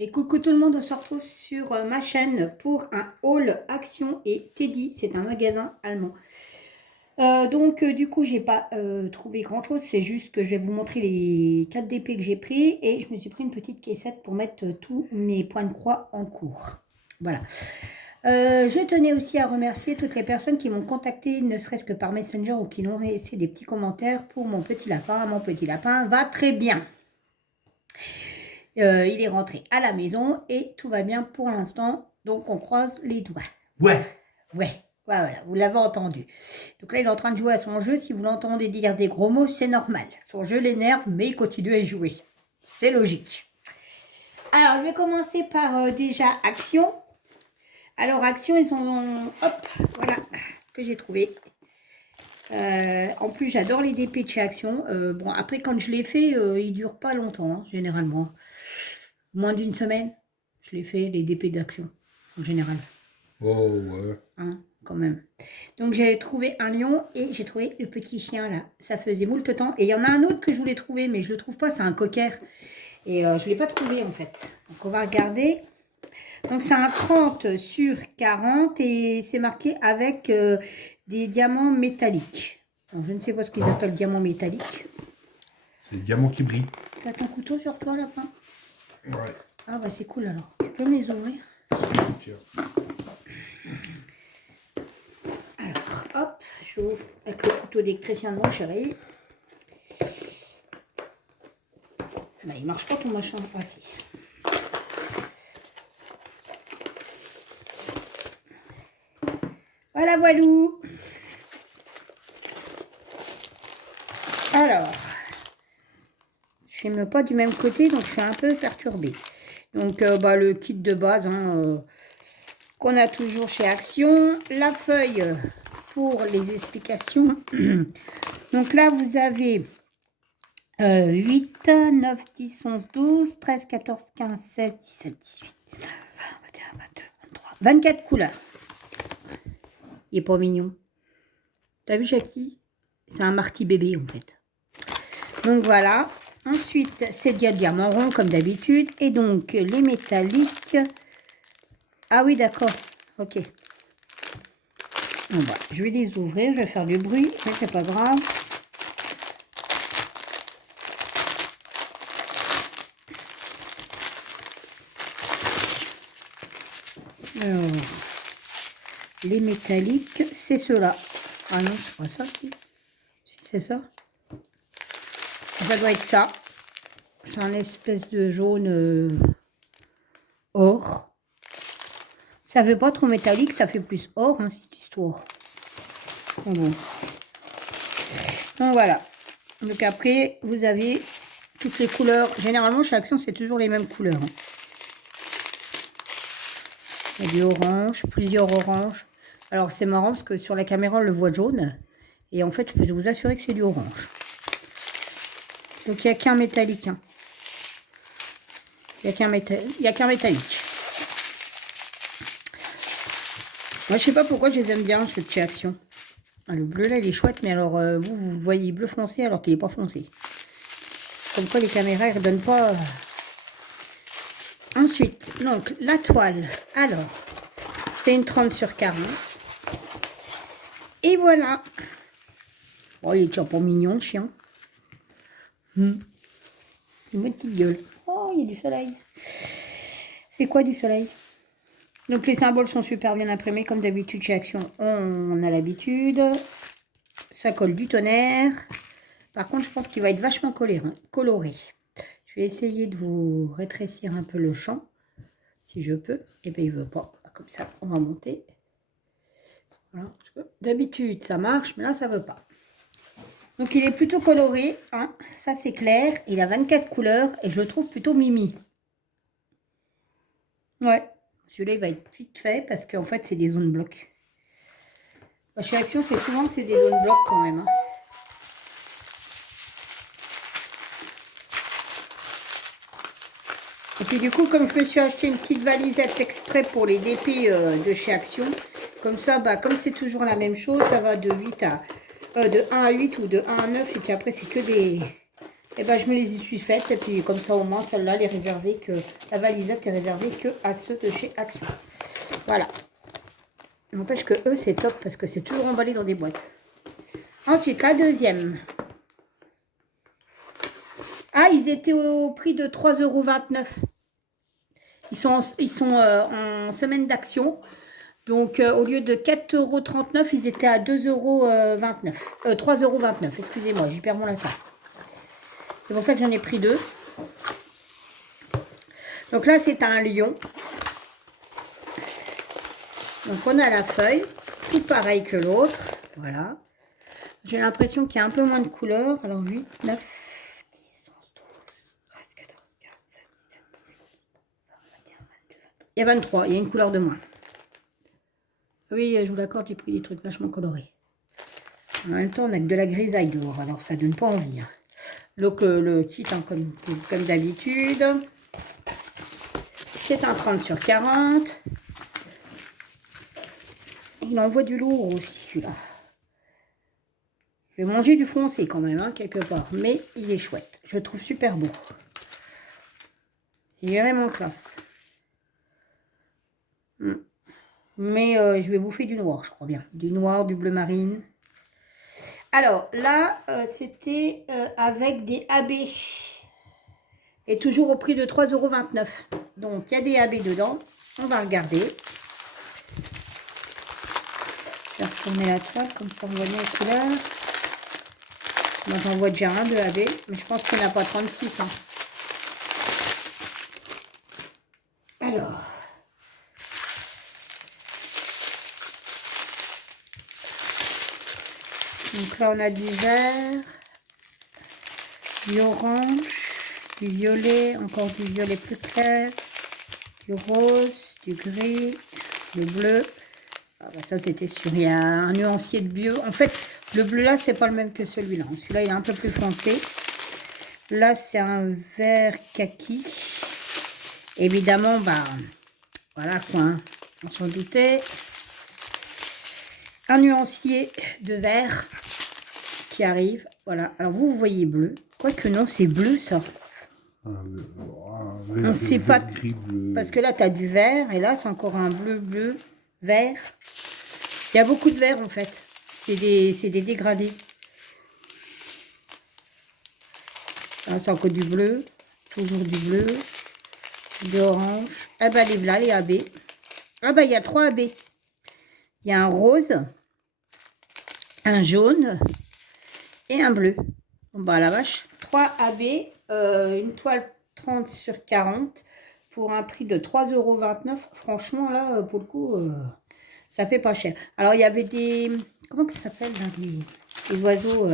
Et coucou tout le monde, on se retrouve sur ma chaîne pour un haul Action et Teddy, c'est un magasin allemand. Du coup, j'ai pas trouvé grand chose, c'est juste que je vais vous montrer les 4 DP que j'ai pris et je me suis pris une petite caissette pour mettre tous mes points de croix en cours. Voilà. Je tenais aussi à remercier toutes les personnes qui m'ont contacté, ne serait-ce que par Messenger ou qui m'ont laissé des petits commentaires pour mon petit lapin. Mon petit lapin va très bien. Il est rentré à la maison et tout va bien pour l'instant. Donc, on croise les doigts. Ouais. Ouais, voilà, vous l'avez entendu. Donc là, il est en train de jouer à son jeu. Si vous l'entendez dire des gros mots, c'est normal. Son jeu l'énerve, mais il continue à jouer. C'est logique. Alors, je vais commencer par déjà Action. Alors, Action, ils ont... Hop, voilà ce que j'ai trouvé. En plus, j'adore les DP de chez Action. Bon, après, quand je les fais, ils ne durent pas longtemps, hein, généralement. Moins d'une semaine, je les fais, les DP d'Action, en général. Oh, ouais. Hein, quand même. Donc, j'ai trouvé un lion et j'ai trouvé le petit chien, là. Ça faisait moult temps. Et il y en a un autre que je voulais trouver, mais je ne le trouve pas, c'est un cocker. Et je ne l'ai pas trouvé, en fait. Donc, on va regarder. Donc, c'est un 30 sur 40 et c'est marqué avec des diamants métalliques. Alors, je ne sais pas ce qu'ils appellent diamants métalliques. C'est le diamant qui brille. T'as ton couteau sur toi, lapin? Ouais. Ah, bah, c'est cool, alors. Tu peux me les ouvrir? Tiens. Alors, hop, j'ouvre avec le couteau d'électricien de mon chéri. Là, il marche pas ton machin. Ah, si. Voilà, voilou. Alors, je filme pas du même côté, donc je suis un peu perturbée. Donc, le kit de base qu'on a toujours chez Action. La feuille pour les explications. Donc là, vous avez 8, 9, 10, 11, 12, 13, 14, 15, 16, 17, 18, 19, 20, 21, 22, 23, 24 couleurs. Il est pas mignon. T'as vu, Jackie? C'est un marty bébé, en fait. Donc, voilà. Ensuite, c'est du diamant rond, comme d'habitude. Et donc, les métalliques. Ah oui, d'accord. Ok. Bon, bah, je vais les ouvrir. Je vais faire du bruit, mais c'est pas grave. Alors, les métalliques, c'est ceux-là. Ah non, c'est pas ça, si. Si, c'est ça. Ça doit être ça. C'est un espèce de jaune or. Ça fait pas trop métallique, ça fait plus or, hein, cette histoire. Bon. Donc voilà. Donc après, vous avez toutes les couleurs. Généralement, chez Action, c'est toujours les mêmes couleurs. Hein. Il y a du orange, plusieurs oranges. Alors c'est marrant parce que sur la caméra, on le voit jaune. Et en fait, je peux vous assurer que c'est du orange. Donc il n'y a qu'un métallique. Hein. Il n'y a qu'un métallique. Moi, je sais pas pourquoi je les aime bien, ceux de chez Action. Ah, le bleu là, il est chouette, mais alors vous le voyez bleu foncé alors qu'il n'est pas foncé. Comme quoi les caméras, elles ne donnent pas... Ensuite, donc, la toile. Alors, c'est une 30 sur 40. Et voilà. Oh, il est déjà pas mignon, le chien. Une bonne petite gueule. Oh, il y a du soleil. C'est quoi du soleil? Donc, les symboles sont super bien imprimés, comme d'habitude chez Action. On a l'habitude. Ça colle du tonnerre. Par contre, je pense qu'il va être vachement coloré. Je vais essayer de vous rétrécir un peu le champ, si je peux. Et bien, il ne veut pas. Comme ça, on va monter. Voilà. D'habitude, ça marche, mais là, ça ne veut pas. Donc, il est plutôt coloré. Hein. Ça, c'est clair. Il a 24 couleurs et je le trouve plutôt mimi. Ouais. Celui-là, il va être vite fait parce qu'en fait, c'est des zones blocs. Chez Action, c'est souvent que c'est des zones blocs quand même. Hein. Et puis du coup, comme je me suis acheté une petite valisette exprès pour les DP de chez Action, comme ça, comme c'est toujours la même chose, ça va de 1 à 8 ou de 1 à 9. Et puis après, c'est que Et ben je me les y suis faites. Et puis comme ça au moins celle-là, elle est réservée que. La valisette est réservée que à ceux de chez Action. Voilà. N'empêche que eux c'est top parce que c'est toujours emballé dans des boîtes. Ensuite, la deuxième. Ah, ils étaient au prix de 3,29 €. Ils sont en semaine d'action. Donc, au lieu de 4,39 €, ils étaient à 2,29 €. 3,29 €, excusez-moi, j'y perds mon latin. C'est pour ça que j'en ai pris deux. Donc là, c'est un lion. Donc, on a la feuille, tout pareil que l'autre. Voilà. J'ai l'impression qu'il y a un peu moins de couleurs. Alors, 8, 9, 10, 11, 12, 13, 14, 15, 16, 17, 18, 21, 22, 23. Il y a 23, il y a une couleur de moins. Oui, je vous l'accorde, j'ai pris des trucs vachement colorés. En même temps, on a que de la grisaille dehors, alors ça donne pas envie. Hein. Donc le kit, hein, comme d'habitude, c'est un 30 sur 40. Il envoie du lourd aussi, celui-là. Je vais manger du foncé quand même, hein, quelque part. Mais il est chouette. Je le trouve super beau. Il est vraiment classe. Mais je vais bouffer du noir, je crois bien. Du noir, du bleu marine. Alors, là, c'était avec des AB. Et toujours au prix de 3,29 €. Donc, il y a des AB dedans. On va regarder. Je vais retourner la toile, comme ça on voit bien les couleurs. Moi, j'en vois déjà un de AB. Mais je pense qu'il n'y en a pas 36. Hein. Alors. Donc là, on a du vert, du orange, du violet, encore du violet plus clair, du rose, du gris, le bleu. Ah bah ça, c'était sûr. Il y a un nuancier de bleu. En fait, le bleu là, c'est pas le même que celui-là. Celui-là, il est un peu plus foncé. Là, c'est un vert kaki. Évidemment, bah, voilà quoi. Hein. On s'en doutait. Un nuancier de vert qui arrive. Voilà. Alors, vous voyez bleu. Quoique non, c'est bleu, ça. Un On sait pas. Gris bleu. Parce que là, tu as du vert. Et là, c'est encore un bleu, bleu, vert. Il y a beaucoup de vert, en fait. C'est des dégradés. Là, c'est encore du bleu. Toujours du bleu. De orange. Ah bah, les là, les AB. Ah bah, il y a 3 AB. Il y a un rose, un jaune et un bleu. Bon, bah, la vache. 3 AB, une toile 30 sur 40 pour un prix de 3,29 €. Franchement, là, pour le coup, ça fait pas cher. Alors, il y avait des... Comment ça s'appelle, des oiseaux...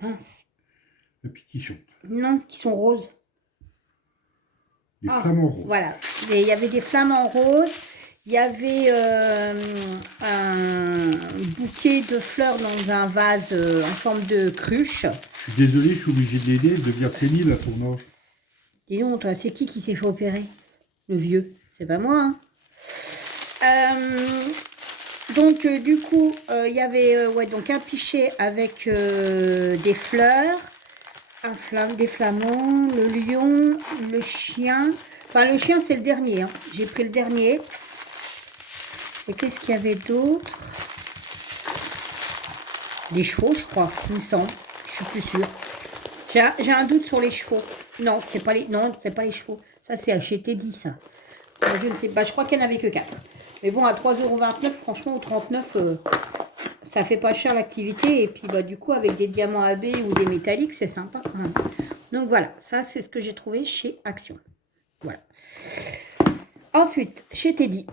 mince. Le piquichon. Non, qui sont roses. Des flamants roses. Voilà. Il y avait des flamants roses. Il y avait un bouquet de fleurs dans un vase en forme de cruche. Je suis désolé, je suis obligé de l'aider, de devenir sénile à son âge. Dis donc, toi, c'est qui s'est fait opérer? Le vieux. C'est pas moi, hein. Donc, du coup, il y avait ouais, donc un pichet avec des fleurs, des flamants, le lion, le chien. Enfin, le chien, c'est le dernier. Hein. J'ai pris le dernier. Et qu'est-ce qu'il y avait d'autre? Des chevaux, je crois, il me semble. Je suis plus sûre. J'ai un doute sur les chevaux. Non, c'est pas les chevaux. Ça, c'est chez Teddy, ça. Je ne sais pas. Je crois qu'il n'y en avait que 4. Mais bon, à 3,29 €, franchement, au 39, ça fait pas cher l'activité. Et puis, bah, du coup, avec des diamants AB ou des métalliques, c'est sympa quand même. Donc, voilà. Ça, c'est ce que j'ai trouvé chez Action. Voilà. Ensuite, chez Teddy.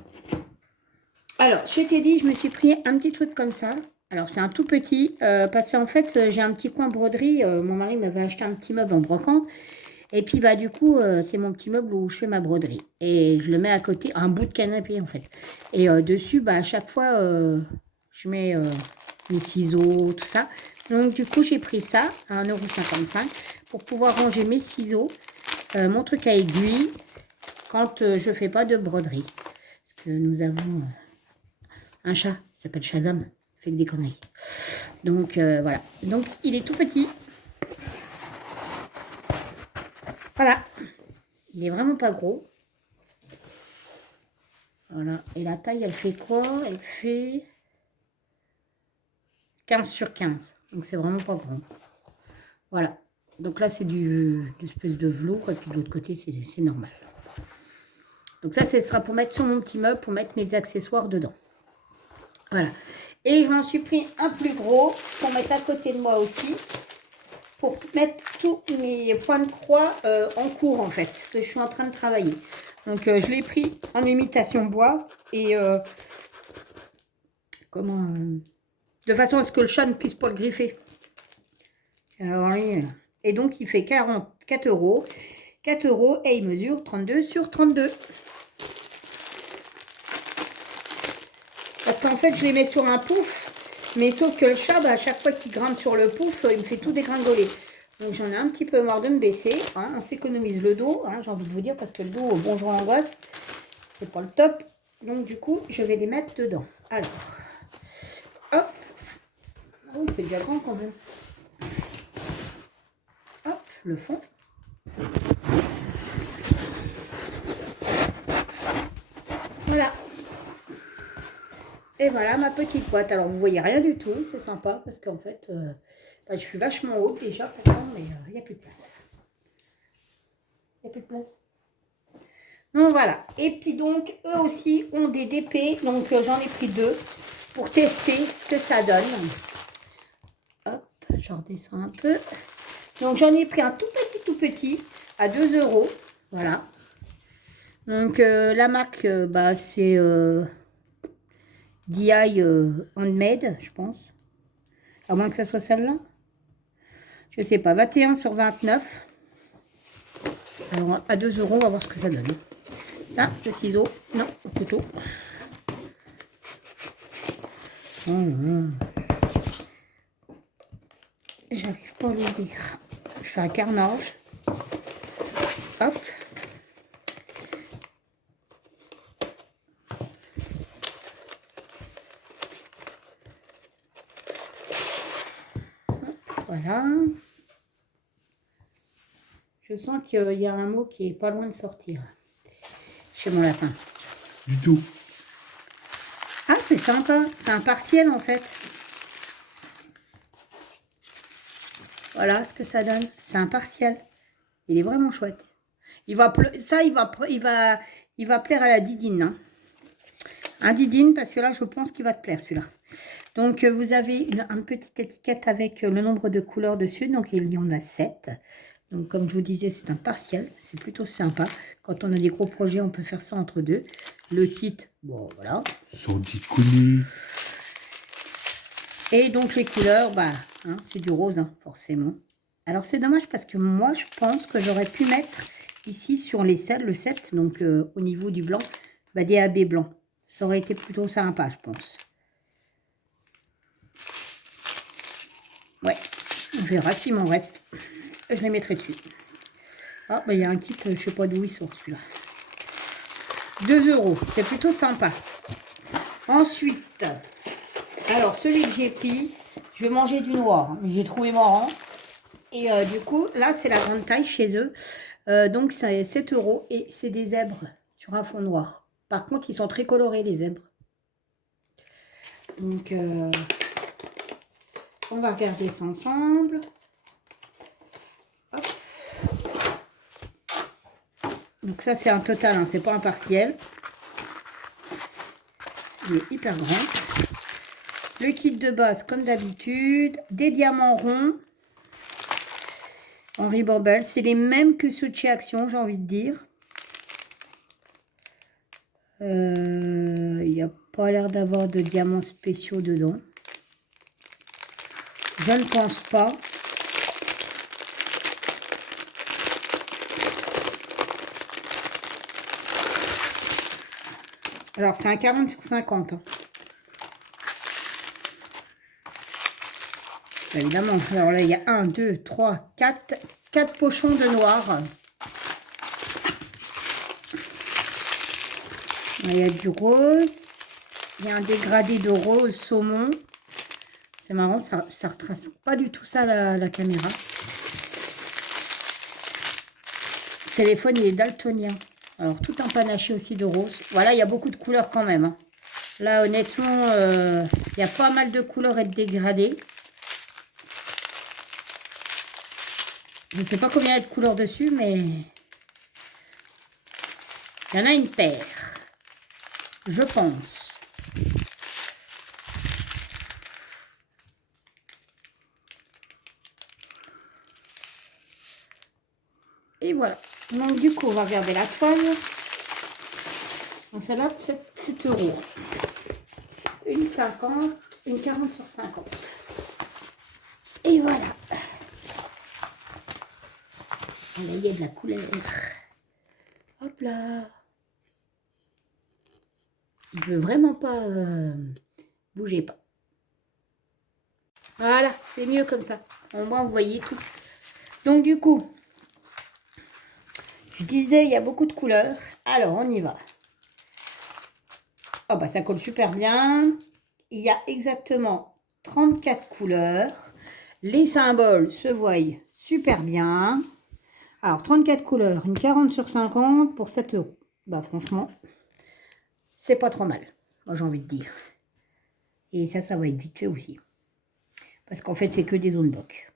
Alors, chez Teddy, je me suis pris un petit truc comme ça. Alors, c'est un tout petit, parce qu'en fait, j'ai un petit coin broderie. Mon mari m'avait acheté un petit meuble en brocante. Et puis, bah, du coup, c'est mon petit meuble où je fais ma broderie. Et je le mets à côté, un bout de canapé, en fait. Et dessus, bah, à chaque fois, je mets mes ciseaux, tout ça. Donc, du coup, j'ai pris ça à 1,55 € pour pouvoir ranger mes ciseaux, mon truc à aiguille, quand je ne fais pas de broderie. Parce que nous avons... un chat, il s'appelle Shazam, il fait des conneries. Donc voilà, donc il est tout petit. Voilà. Il est vraiment pas gros. Voilà. Et la taille, elle fait quoi? Elle fait 15 sur 15. Donc, c'est vraiment pas grand. Voilà. Donc là, c'est du espèce de velours. Et puis de l'autre côté, c'est normal. Donc ça, ce sera pour mettre sur mon petit meuble, pour mettre mes accessoires dedans. Voilà. Et je m'en suis pris un plus gros pour mettre à côté de moi aussi. Pour mettre tous mes points de croix en cours, en fait. Que je suis en train de travailler. Donc, je l'ai pris en imitation bois. Et de façon à ce que le chat ne puisse pas le griffer. Alors, et donc, il fait 4 euros. 4 euros et il mesure 32 sur 32. Parce qu'en fait, je les mets sur un pouf. Mais sauf que le chat, bah, à chaque fois qu'il grimpe sur le pouf, il me fait tout dégringoler. Donc, j'en ai un petit peu marre de me baisser. Hein. On s'économise le dos, hein, j'ai envie de vous dire, parce que le dos, bonjour l'angoisse, c'est pas le top. Donc, du coup, je vais les mettre dedans. Alors, hop. Ah oui, c'est déjà grand quand même. Hop, le fond. Voilà. Et voilà ma petite boîte. Alors, vous voyez rien du tout. C'est sympa parce qu'en fait, je suis vachement haute déjà pourtant, mais il n'y a plus de place. Il n'y a plus de place. Donc, voilà. Et puis, donc, eux aussi ont des DP. Donc, j'en ai pris 2 pour tester ce que ça donne. Hop, je redescends un peu. Donc, j'en ai pris un tout petit à 2 euros. Voilà. Donc, la marque, bah, c'est DI Handmade, je pense. À moins que ça soit celle-là. Je sais pas. 21 sur 29. Alors, à 2 euros, on va voir ce que ça donne. Là, le ciseau. Non, le couteau. J'arrive pas à l'ouvrir. Je fais un carnage. Hop. Voilà. Je sens qu'il y a un mot qui est pas loin de sortir chez mon lapin. Du tout. Ah, c'est sympa. C'est un partiel en fait. Voilà ce que ça donne. C'est un partiel. Il est vraiment chouette. Il va plaire à la Didine. Hein. Un Didine, parce que là, je pense qu'il va te plaire celui-là. Donc, vous avez une petite étiquette avec le nombre de couleurs dessus. Donc, il y en a 7. Donc, comme je vous disais, c'est un partiel. C'est plutôt sympa. Quand on a des gros projets, on peut faire ça entre deux. Le kit, bon, voilà. Sans déconner. Et donc, les couleurs, bah, hein, c'est du rose, hein, forcément. Alors, c'est dommage parce que moi, je pense que j'aurais pu mettre ici sur le 7, donc au niveau du blanc, bah, des AB blancs. Ça aurait été plutôt sympa, je pense. Ouais, on verra s'il m'en reste. Je les mettrai dessus. Ah, bah, il y a un kit, je sais pas d'où il sort celui-là. 2 euros, c'est plutôt sympa. Ensuite, alors celui que j'ai pris, je vais manger du noir, hein, mais j'ai trouvé marrant. Et du coup, là, c'est la grande taille chez eux. Donc, c'est 7 euros et c'est des zèbres sur un fond noir. Par contre, ils sont très colorés, les zèbres. Donc, on va regarder ça ensemble. Hop. Donc, ça, c'est un total, hein, c'est pas un partiel. Il est hyper grand. Le kit de base, comme d'habitude. Des diamants ronds. En ribambelle. C'est les mêmes que ceux de chez Action, j'ai envie de dire. Il n'y a pas l'air d'avoir de diamants spéciaux dedans. Je ne pense pas. Alors, c'est un 40 sur 50. Hein. Évidemment. Alors là, il y a 1, 2, 3, 4. 4 pochons de noir. Il y a du rose. Il y a un dégradé de rose saumon. C'est marrant, ça ne retrace pas du tout ça la caméra. Le téléphone, il est daltonien. Alors, tout un panaché aussi de rose. Voilà, il y a beaucoup de couleurs quand même. Hein. Là, honnêtement, il y a pas mal de couleurs à être dégradées. Je ne sais pas combien il y a de couleurs dessus, mais il y en a une paire. Je pense. Et voilà. Donc, du coup, on va regarder la toile. Donc, celle-là, 7 €. Une 50, une 40 sur 50. Et voilà. Là, il y a de la couleur. Hop là. Il ne veut vraiment pas bouger pas. Voilà, c'est mieux comme ça. Au moins, vous voyez tout. Donc, du coup, je disais, il y a beaucoup de couleurs. Alors, on y va. Oh, bah, ça colle super bien. Il y a exactement 34 couleurs. Les symboles se voient super bien. Alors, 34 couleurs, une 40 sur 50 pour 7 €. Bah, franchement, c'est pas trop mal. Moi, j'ai envie de dire. Et ça va être vite fait aussi. Parce qu'en fait, c'est que des zones boc.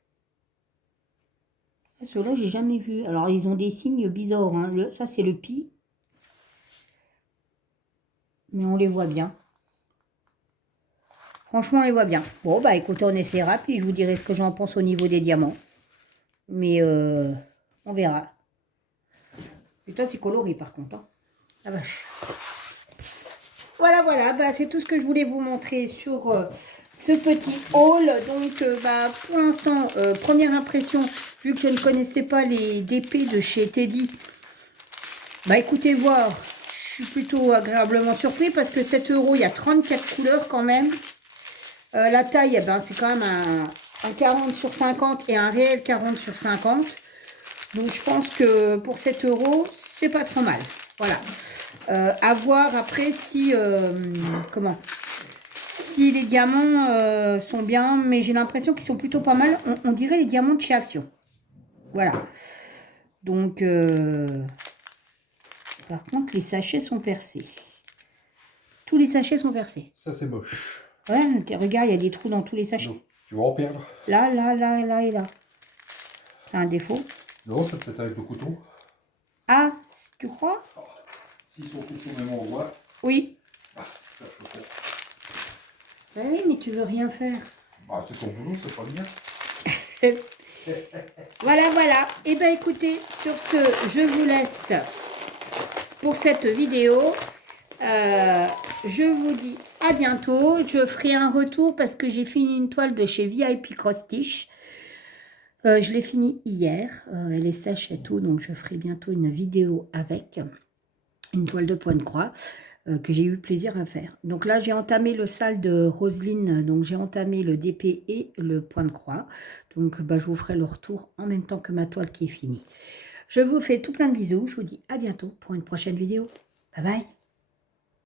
Ceux-là, j'ai jamais vu. Alors, ils ont des signes bizarres. Hein. Ça, c'est le pi. Mais on les voit bien. Franchement, on les voit bien. Bon, bah écoutez, on essaiera. Puis je vous dirai ce que j'en pense au niveau des diamants. Mais on verra. Putain, c'est coloré par contre. Hein. La vache. Voilà, voilà. Bah, c'est tout ce que je voulais vous montrer sur ce petit haul. Donc, bah, pour l'instant, première impression, vu que je ne connaissais pas les DP de chez Teddy, bah écoutez voir, je suis plutôt agréablement surpris parce que 7 €, il y a 34 couleurs quand même. La taille, eh ben, c'est quand même un 40 sur 50 et un réel 40 sur 50. Donc je pense que pour 7 €, c'est pas trop mal. Voilà. À voir après si si les diamants sont bien, mais j'ai l'impression qu'ils sont plutôt pas mal. On dirait les diamants de chez Action. Voilà. Donc par contre, les sachets sont percés. Tous les sachets sont percés. Ça, c'est moche. Ouais, regarde, il y a des trous dans tous les sachets. Non, tu vas en perdre. Là, là, là, là et là. C'est un défaut. Non, c'est peut-être avec le couteau. Ah, tu crois? Ah, s'ils sont tous au même endroit. Oui. Ah, ça, je peux faire. Ben oui, mais tu veux rien faire. Bah, c'est ton boulot, c'est pas bien. Voilà, voilà. Et ben écoutez, sur ce, je vous laisse pour cette vidéo. Je vous dis à bientôt. Je ferai un retour parce que j'ai fini une toile de chez VIP Cross Stitch. Je l'ai fini hier. Elle est sèche et tout, donc je ferai bientôt une vidéo avec une toile de point de croix que j'ai eu plaisir à faire. Donc là, j'ai entamé le sale de Roselyne, donc j'ai entamé le DP et le point de croix. Donc bah, je vous ferai le retour en même temps que ma toile qui est finie. Je vous fais tout plein de bisous. Je vous dis à bientôt pour une prochaine vidéo. Bye bye.